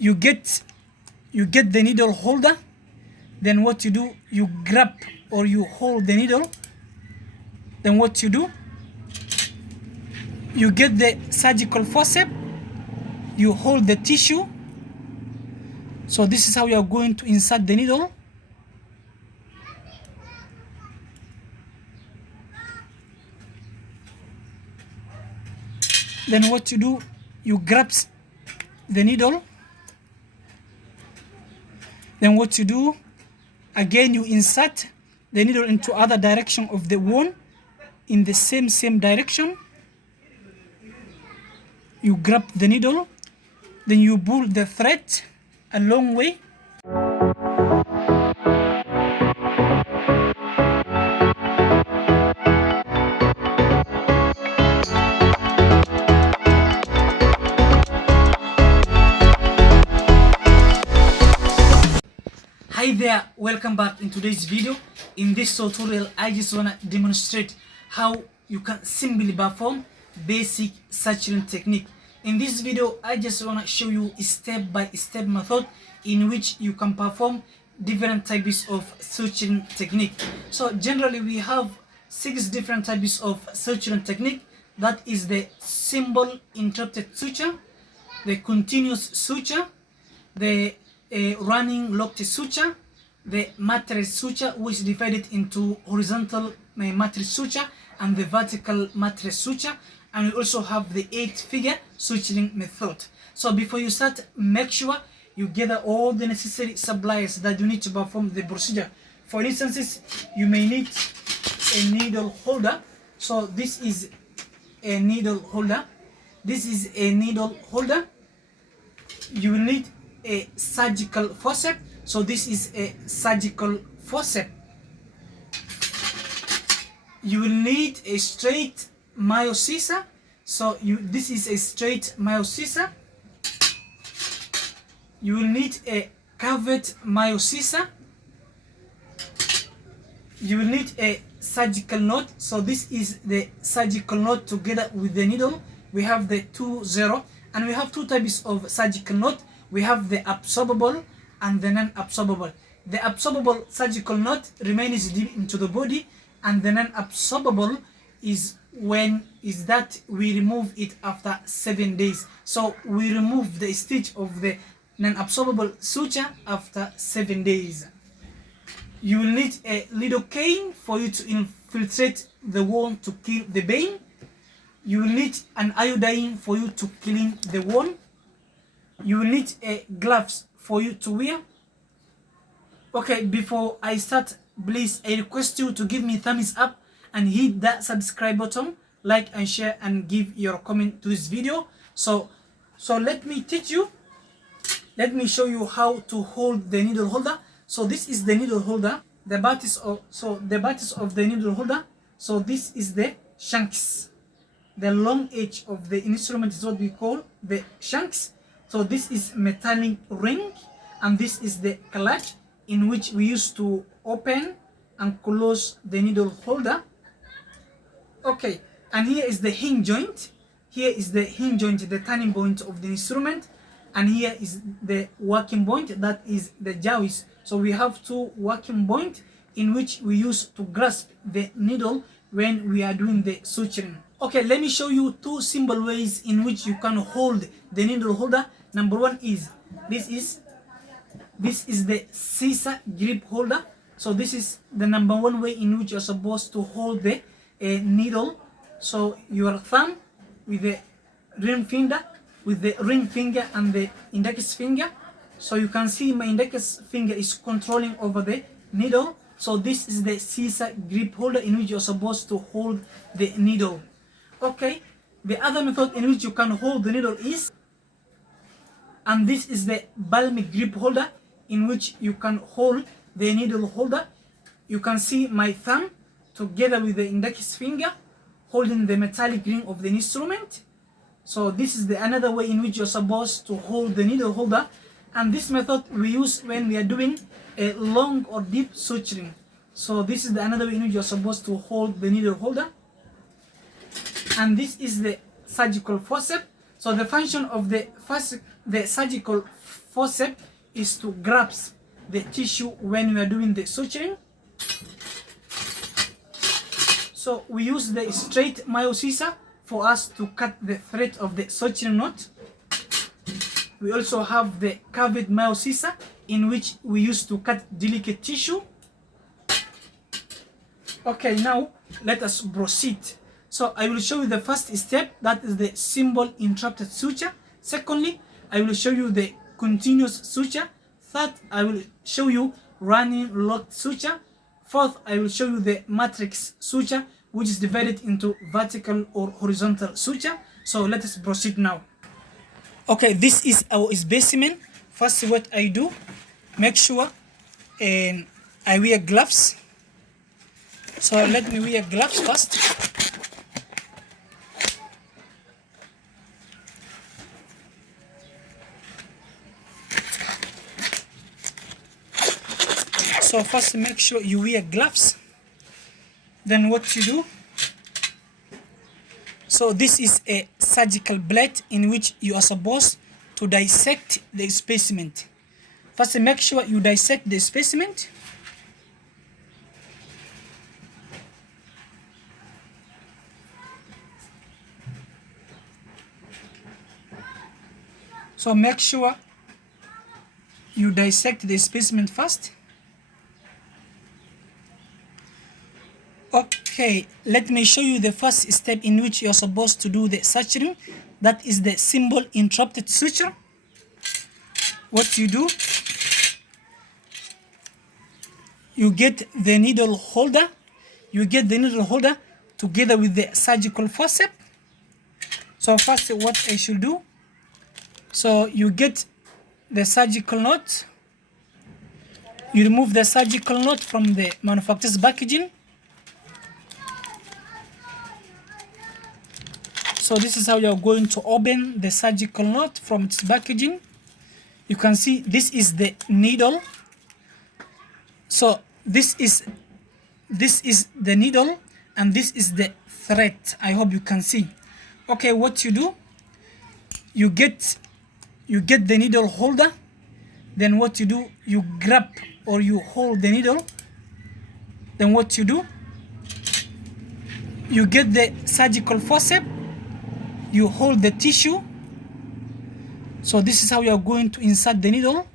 you get the needle holder. Then what you do, you grab or you hold the needle. Then what you do, you get the surgical forceps, you hold the tissue. So this is how you are going to insert the needle. Then what you do, you grab the needle. Then what you do, again you insert the needle into other direction of the wound in the same direction. You grab the needle, then you pull the thread a long way. Hi there, welcome back. In today's video, in this tutorial, I just wanna demonstrate how you can simply perform basic suturing technique. In this video, I just wanna show you a step-by-step method in which you can perform different types of suturing technique. So generally, we have 6 different types of suturing technique. That is the simple interrupted suture, the continuous suture, the running locked suture, the matrix suture, which is divided into horizontal matrix suture and the vertical matrix suture, and we also have the 8-figure suturing method. So before you start, make sure you gather all the necessary supplies that you need to perform the procedure. For instance, you may need a needle holder. So this is a needle holder. This is a needle holder. You will need a surgical forceps. So this is a surgical forceps. You will need a straight Mayo scissor. So this is a straight Mayo scissor. You will need a curved Mayo scissor. You will need a surgical knot. So this is the surgical knot together with the needle. We have the 2-0, and we have 2 types of surgical knot. We have the absorbable and the non-absorbable. The absorbable surgical knot remains deep into the body, and the non-absorbable is that we remove it after 7 days. So we remove the stitch of the non-absorbable suture after 7 days. You will need a lidocaine for you to infiltrate the wound to kill the pain. You will need an iodine for you to clean the wound. You will need a gloves for you to wear. Okay, before I start, please, I request you to give me thumbs up and hit that subscribe button, like and share, and give your comment to this video. So let me teach you. Let me show you how to hold the needle holder. So this is the needle holder. The butts of the needle holder. So this is the shanks. The long edge of the instrument is what we call the shanks. So this is metallic ring, and this is the clutch in which we use to open and close the needle holder. Okay, and here is the hinge joint. Here is the hinge joint, the turning point of the instrument, and here is the working point, that is the jaws. So we have 2 working points in which we use to grasp the needle when we are doing the suturing. Okay, let me show you 2 simple ways in which you can hold the needle holder. Number 1 is this is the scissor grip holder. So this is the number 1 way in which you're supposed to hold the needle. So your thumb with the ring finger and the index finger. So you can see my index finger is controlling over the needle. So this is the scissor grip holder in which you're supposed to hold the needle. Okay, the other method in which you can hold the needle is, and this is the palm grip holder in which you can hold the needle holder. You can see my thumb together with the index finger holding the metallic ring of the instrument. So this is another way in which you're supposed to hold the needle holder, and this method we use when we are doing a long or deep suturing. So this is another way in which you're supposed to hold the needle holder. And this is the surgical forceps. So the function of the surgical forceps is to grasp the tissue when we are doing the suturing. So we use the straight Mayo scissor for us to cut the thread of the suturing knot. We also have the curved Mayo scissor in which we use to cut delicate tissue. Okay, now let us proceed. So I will show you the first step, that is the simple interrupted suture. Secondly, I will show you the continuous suture. Third, I will show you running locked suture. Fourth, I will show you the matrix suture, which is divided into vertical or horizontal suture. So let us proceed now. Okay, this is our specimen. First, what I do, make sure I wear gloves. So let me wear gloves first. So first make sure you wear gloves. Then what you do, so this is a surgical blade in which you are supposed to dissect the specimen. First make sure you dissect the specimen. So make sure you dissect the specimen first. Okay, let me show you the first step in which you're supposed to do the suturing. That is the simple interrupted suture. What you do, you get the needle holder. You get the needle holder together with the surgical forceps. So first what I should do, so you get the surgical knot. You remove the surgical knot from the manufacturer's packaging. So this is how you are going to open the surgical knot from its packaging. You can see this is the needle. So this is the needle and this is the thread. I hope you can see. Okay, what you do, you get the needle holder. Then what you do, you grab or you hold the needle. Then what you do, you get the surgical forceps. You hold the tissue. So this is how you are going to insert the needle.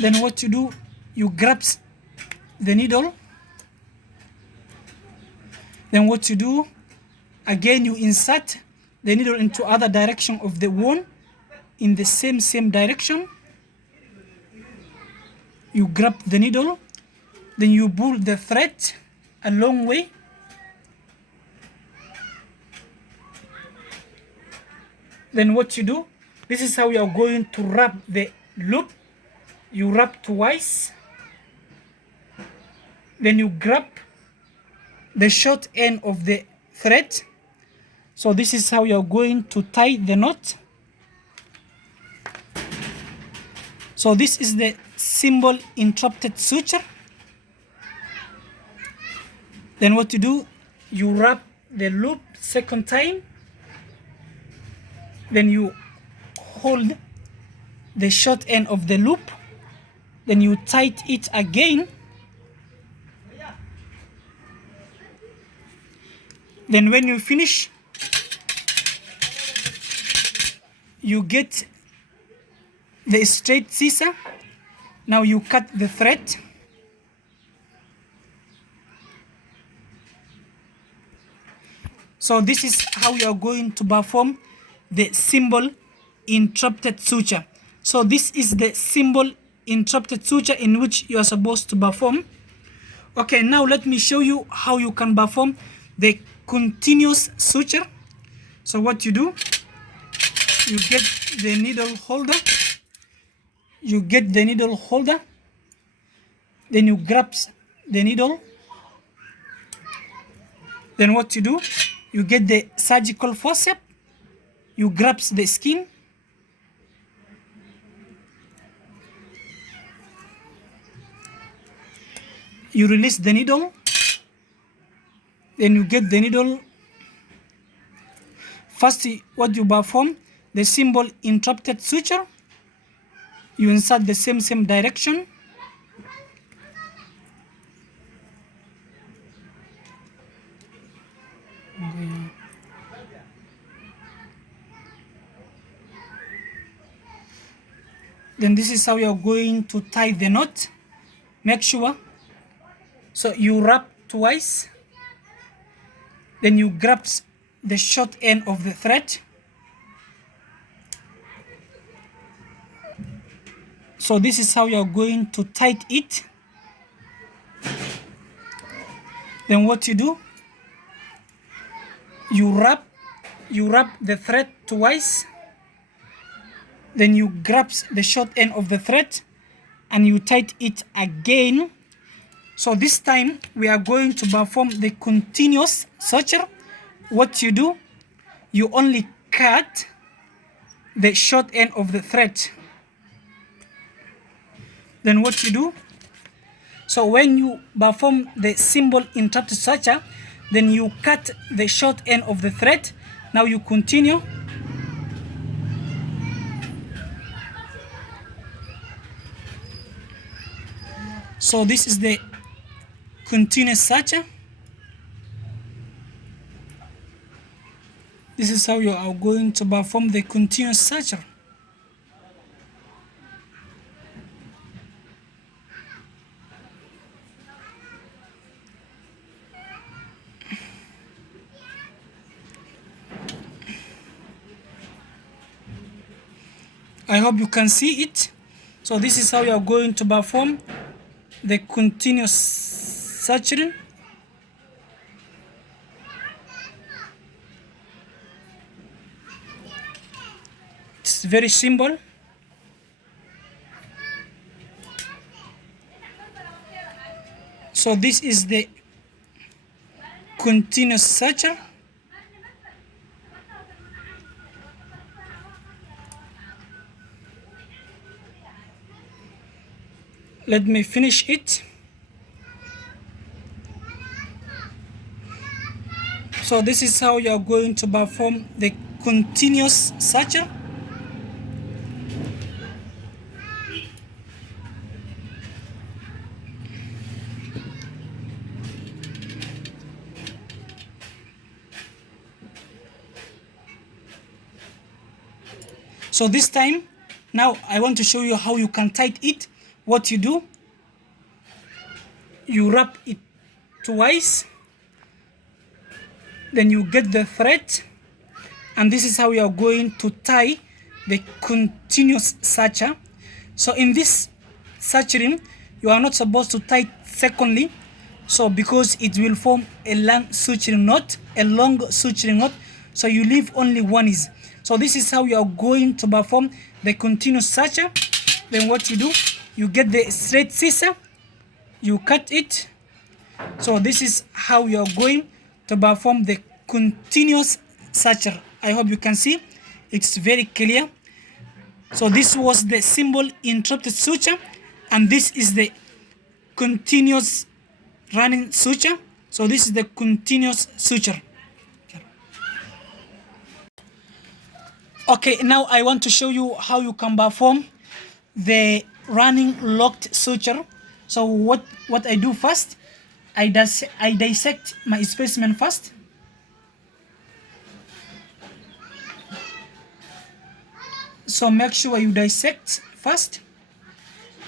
Then what you do, you grab the needle. Then what you do, again you insert the needle into other direction of the wound in the same direction. You grab the needle. Then you pull the thread a long way. Then what you do, this is how you are going to wrap the loop. You wrap twice. Then you grab the short end of the thread. So this is how you are going to tie the knot. So this is the simple interrupted suture. Then what you do, you wrap the loop second time. Then you hold the short end of the loop. Then you tighten it again. Then when you finish, you get the straight scissor. Now you cut the thread. So this is how you are going to perform the simple interrupted suture. So this is the simple interrupted suture in which you are supposed to perform. Okay, now let me show you how you can perform the continuous suture. So what you do, you get the needle holder. You get the needle holder. Then you grab the needle. Then what you do, you get the surgical forceps. You grab the skin. You release the needle. Then you get the needle. First, what you perform, the symbol interrupted suture. You insert the same direction. Then this is how you're going to tie the knot. Make sure. So you wrap twice. Then you grab the short end of the thread. So this is how you're going to tie it. Then what you do, you wrap the thread twice. Then you grab the short end of the thread and you tie it again. So this time we are going to perform the continuous suture. What you do, you only cut the short end of the thread. Then what you do, so when you perform the symbol interrupted suture, then you cut the short end of the thread. Now you continue. So this is the continuous suture. This is how you are going to perform the continuous suture. I hope you can see it. So this is how you are going to perform the continuous suturing. It's very simple. So this is the continuous suture. Let me finish it. So this is how you are going to perform the continuous suture. So this time, now I want to show you how you can tie it. What you do, you wrap it twice, then you get the thread, and this is how you are going to tie the continuous suture. So in this suturing, you are not supposed to tie secondly, so because it will form a long suturing knot, so you leave only one is. So this is how you are going to perform the continuous suture. Then what you do, you get the straight scissor, you cut it. So this is how you are going to perform the continuous suture. I hope you can see, it's very clear. So this was the symbol interrupted suture, and this is the continuous running suture. So this is the continuous suture. Okay, now I want to show you how you can perform the running locked suture. So what I do first, I dissect my specimen first. So make sure you dissect first.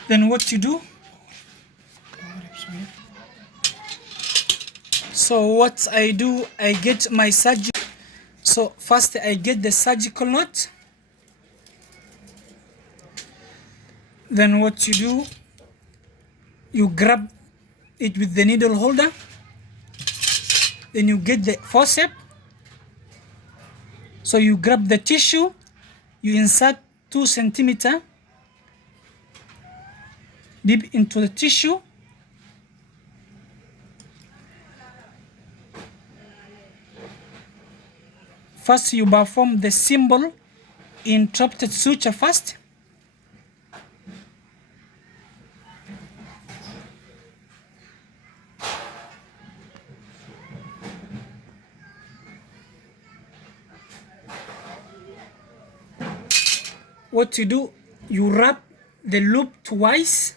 Then what you do, so what I do, I get my surgical. So first I get the surgical knot. Then what you do, you grab it with the needle holder. Then you get the forceps. So you grab the tissue, you insert 2 centimeters deep into the tissue. First you perform the symbol interrupted suture first. what you do, you wrap the loop twice,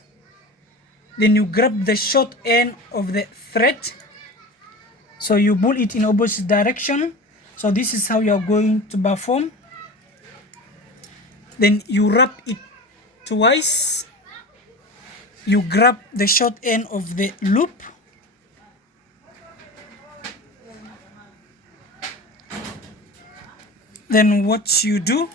then you grab the short end of the thread, so you pull it in opposite direction. So this is how you are going to perform. Then you wrap it twice, you grab the short end of the loop, then what you do,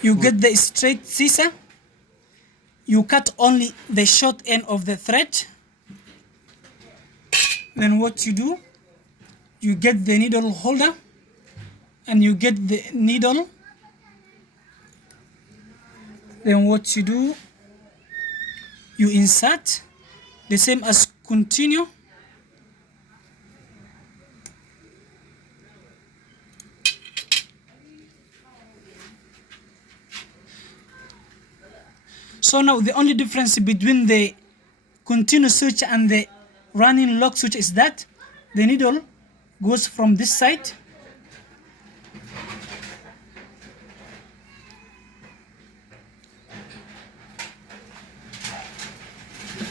you get the straight scissor, you cut only the short end of the thread. Then what you do, you get the needle holder and you get the needle. Then what you do, you insert, the same as continue. So now the only difference between the continuous suture and the running lock suture is that the needle goes from this side,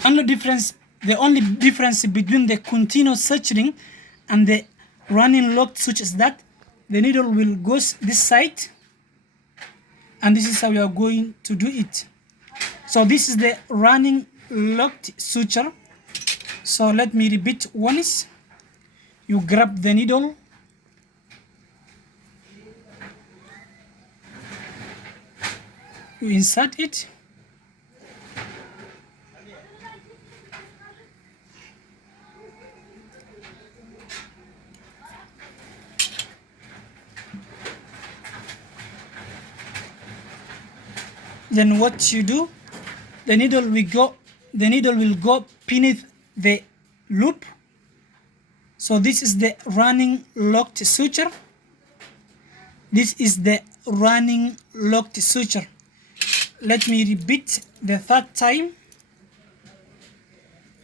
the only difference between the continuous suturing and the running locked suture is that the needle will go this side, and this is how we are going to do it. So this is the running locked suture. So let me repeat once. You grab the needle, you insert it, then what you do, the needle will go beneath the loop. So this is the running locked suture. This is the running locked suture. Let me repeat the third time.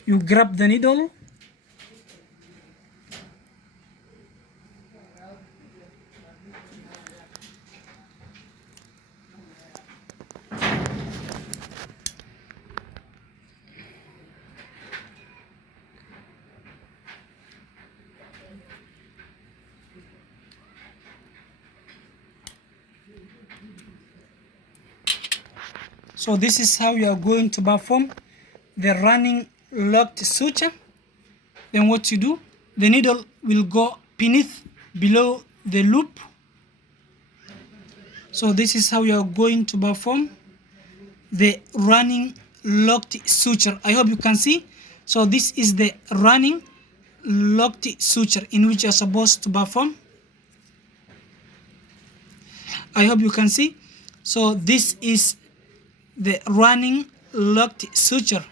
You grab the needle, so this is how you are going to perform the running locked suture. Then what you do, the needle will go below the loop. So this is how you are going to perform the running locked suture. I hope you can see. So this is the running locked suture in which you are supposed to perform. I hope you can see. So this is the running locked suture.